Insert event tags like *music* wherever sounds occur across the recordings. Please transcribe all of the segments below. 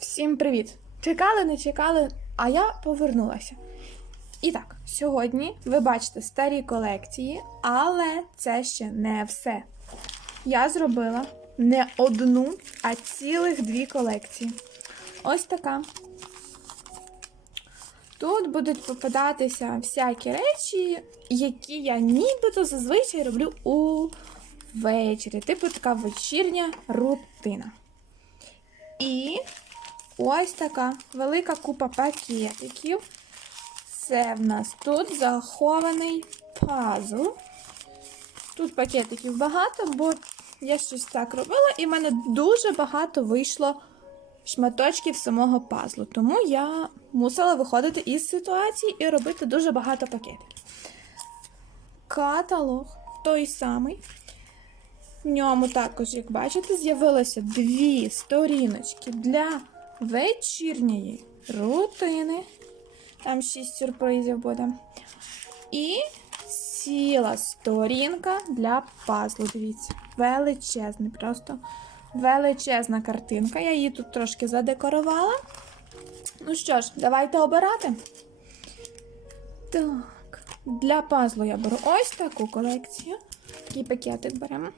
Всім привіт! Чекали, не чекали, а я повернулася. І так, сьогодні ви бачите старі колекції, але це ще не все. Я зробила не одну, а цілих дві колекції. Ось така. Тут будуть попадатися всякі речі, які я нібито зазвичай роблю у вечері. Типу така вечірня рутина. І ось така велика купа пакетиків. Це в нас тут захований пазл. Тут пакетиків багато, бо я щось так робила, і в мене дуже багато вийшло шматочків самого пазлу. Тому я мусила виходити із ситуації і робити дуже багато пакетиків. Каталог той самий. В ньому також, як бачите, з'явилося дві сторіночки для вечірньої рутини. Там шість сюрпризів буде. І ціла сторінка для пазлу. Дивіться, величезний, просто величезна картинка. Я її тут трошки задекорувала. Ну що ж, давайте обирати. Так, для пазлу я беру ось таку колекцію. Такий пакетик беремо.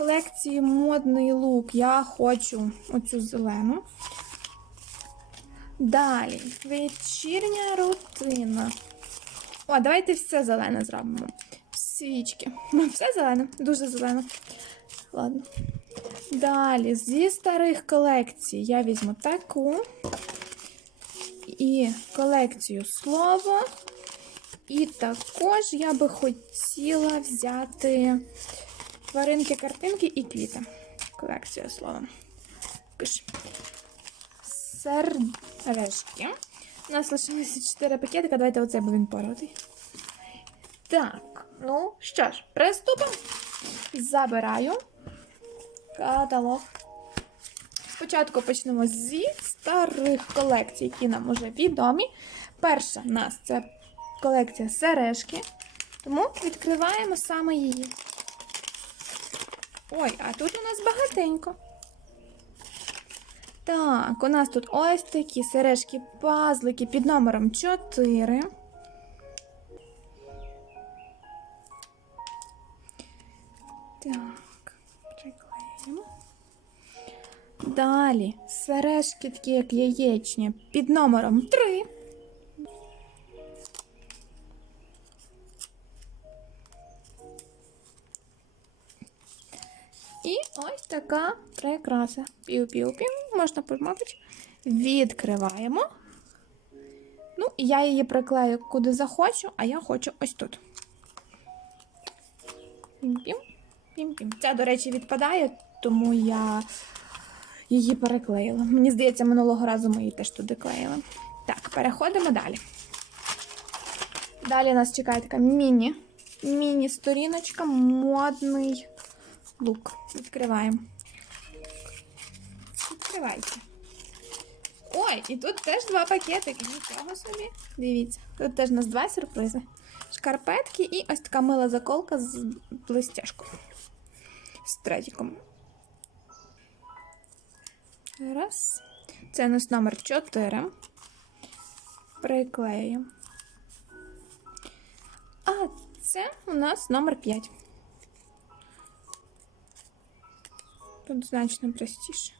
Колекції модний лук я хочу оцю зелену. Далі вечірня рутина. О, давайте все зелене зробимо. Свічки. Ну, Все зелене, дуже зелене. Ладно. Далі, зі старих колекцій я візьму таку. І колекцію слово. І також я би хотіла взяти тваринки, картинки і квіти. Колекція слова. Пиш. Сережки. У нас лишилося 4 пакетика. Давайте оцей, бо він порватий. Так, ну що ж, приступимо. Забираю каталог. Спочатку почнемо зі старих колекцій, які нам вже відомі. Перша в нас це колекція сережки. Тому відкриваємо саме її. Ой, а тут у нас багатенько. Так, у нас тут ось такі сережки пазлики під номером 4. Так, приклеїмо. Далі сережки такі, як яєчні, під номером 3. Така прикраса. Пів-пів-пів, можна пожмакати. Відкриваємо. Ну, я її приклею куди захочу, а я хочу ось тут. Пім-пім. Ця, до речі, відпадає, тому я її переклеїла. Мені здається, минулого разу ми її теж туди клеїли. Так, переходимо далі. Далі нас чекає така міні. Міні-сторіночка, модний лук. Відкриваємо. Відкривайте. Ой, і тут теж два пакетики. Нічого собі. Дивіться, тут теж у нас два сюрпризи. Шкарпетки і ось така мила заколка з блистяшкою. З третіком. Раз. Це у нас номер 4. Приклеюємо. А це у нас номер 5. Тут значно простіше.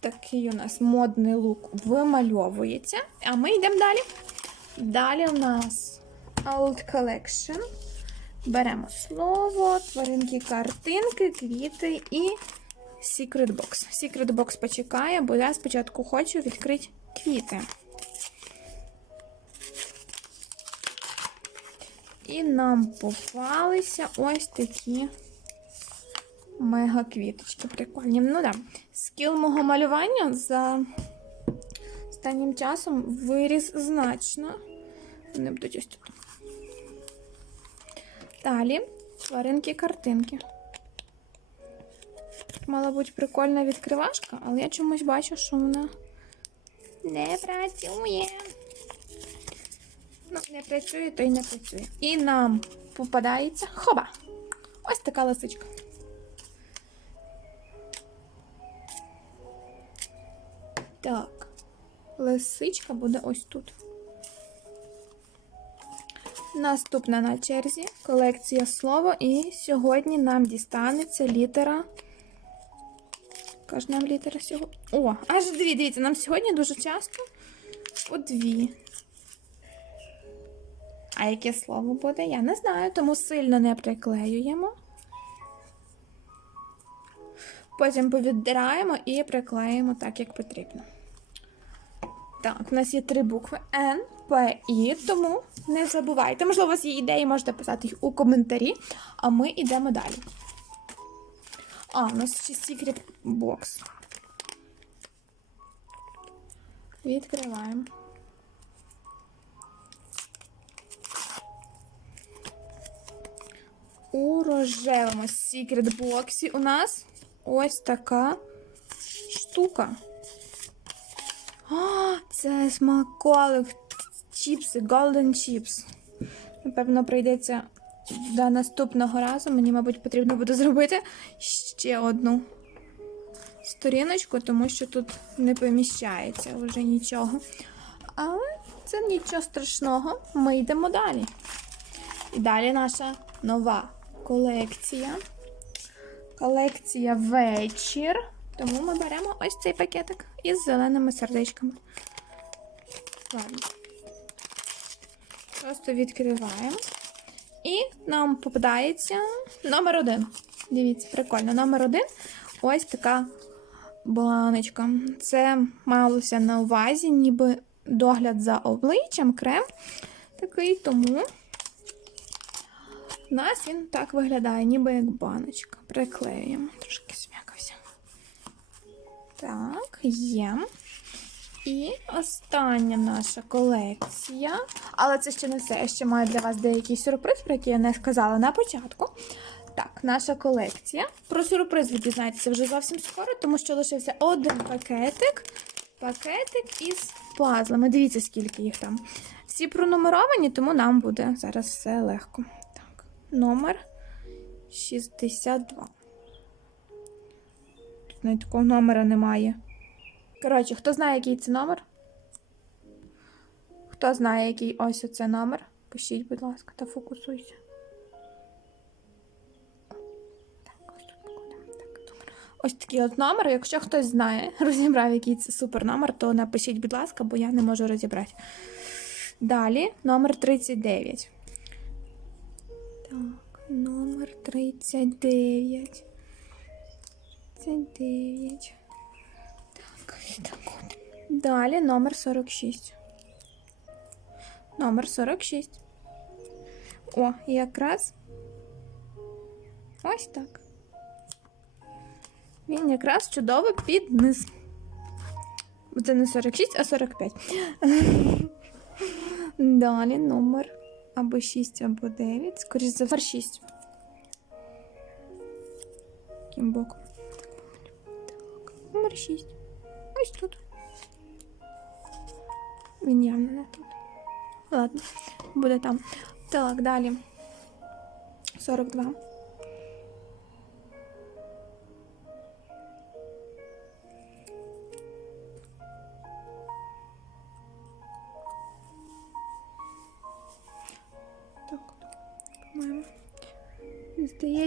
Такий у нас модний лук вимальовується. А ми йдемо далі. Далі у нас Old Collection. Беремо слово, тваринки, картинки, квіти і Secret Box. Secret Box почекає, бо я спочатку хочу відкрити квіти. І нам попалися ось такі мега квіточки. Прикольні. Ну да. скіл мого малювання за останнім часом виріс значно. Вони будуть ось тут. Далі тваринки-картинки. Мала бути прикольна відкривашка, але я чомусь бачу, що вона не працює. Ну, не працює, то й не працює. І нам попадається хоба. Ось така лисичка. Так. Лисичка буде ось тут. Наступна на черзі колекція слово. І сьогодні нам дістанеться літера. Ж нам літера сьогодні? О, аж дві. Дивіться, нам сьогодні дуже часто по дві. А яке слово буде, я не знаю, тому сильно не приклеюємо. Потім повіддираємо і приклеїмо так, як потрібно. Так, в нас є три букви Н, П, І, тому не забувайте. Можливо, у вас є ідеї, можете писати їх у коментарі, а ми йдемо далі. А, у нас ще secret box. Відкриваємо. У рожевому secret боксі у нас ось така штука. А, це смаколик. Чіпси, Golden Chips. Напевно, прийдеться до наступного разу. Мені, мабуть, потрібно буде зробити ще одну сторіночку, тому що тут не поміщається вже нічого. Але це нічого страшного. Ми йдемо далі. І далі наша нова колекція. Колекція вечір. Тому ми беремо ось цей пакетик із зеленими сердечками. Ладно. Просто відкриваємо. І нам попадається номер один. Дивіться, прикольно. Номер один ось така баночка. Це малося на увазі, ніби догляд за обличчям, крем такий, тому у нас він так виглядає, ніби як баночка. Приклеюємо. Трошки смякався. Так, є. І остання наша колекція. Але це ще не все. Я ще маю для вас деякий сюрприз, про який я не сказала на початку. Так, наша колекція. Про сюрприз ви дізнаєтеся вже зовсім скоро, тому що лишився один пакетик. Пакетик із пазлами. Дивіться, скільки їх там. Всі пронумеровані, тому нам буде зараз все легко. Номер 62. Тут навіть такого номера немає. Коротше, хто знає, який це номер? Хто знає, який ось оце номер? Пишіть, будь ласка, та фокусуйся. Ось. Ось такий от номер. Якщо хтось знає, *laughs* розібрав, який це супер номер, то напишіть, будь ласка, бо я не можу розібрати. Далі номер 39. Так, номер 39. 39. Так, так от. Далі номер 46. Номер 46. О, якраз ось так. Він якраз чудово під. Це не 46, а 45. *laughs* Далі номер або 6, або 9. Скоріше за все, 6. Яким боком? Так, номер 6. Ось тут. Він явно не тут. Ладно, буде там. Так, далі. 42.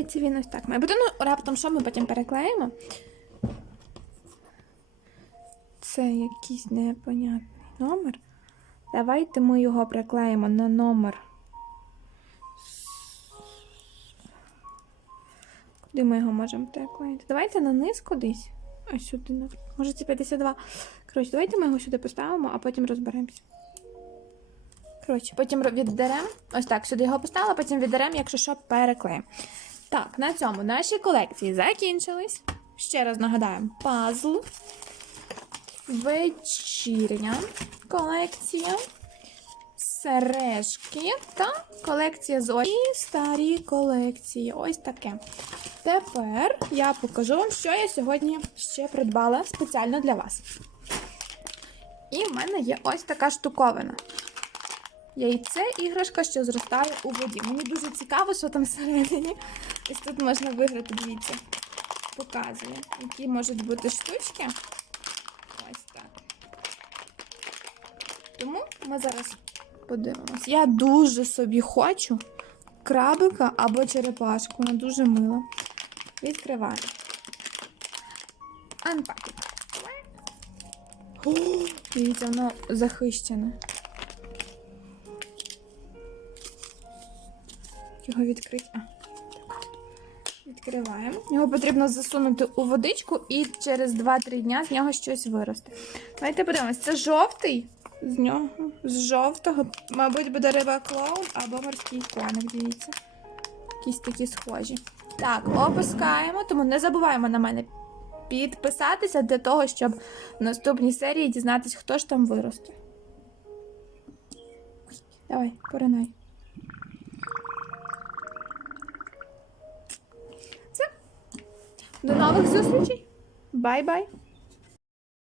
Здається, він ось так має бути. Ну, раптом що ми потім переклеїмо. Це якийсь непонятний номер. Давайте ми його приклеїмо на номер. Куди ми його можемо приклеїти? Давайте на низ кудись. Ось сюди. Може, це 52. Коротше, давайте ми його сюди поставимо, а потім розберемося. Коротше, потім віддеремо. Ось так, сюди його поставила, потім віддеремо, якщо що, переклеїмо. Так, на цьому наші колекції закінчились. Ще раз нагадаємо: пазл, вечірня колекція, сережки та колекція з і старі колекції. Ось таке. Тепер я покажу вам, що я сьогодні ще придбала спеціально для вас. І в мене є ось така штуковина. Яйце іграшка, що зростає у воді. Мені дуже цікаво, що там всередині. Ось тут можна виграти, дивіться. Показує, які можуть бути штучки. Ось так. Тому ми зараз подивимось. Я дуже собі хочу крабика або черепашку. Вона дуже мила. Відкриваю. О, Дивіться, воно захищене. Його відкрити. Відкриваємо. Його потрібно засунути у водичку і через 2-3 дня з нього щось виросте. Давайте подивимось, це жовтий. З нього, з жовтого, мабуть, буде риба клоун або морський коник, дивіться. Якісь такі схожі. Так, опускаємо, тому не забуваємо на мене підписатися для того, щоб в наступній серії дізнатися, хто ж там виросте. Давай, поринай. До нових зустрічей. Бай-бай.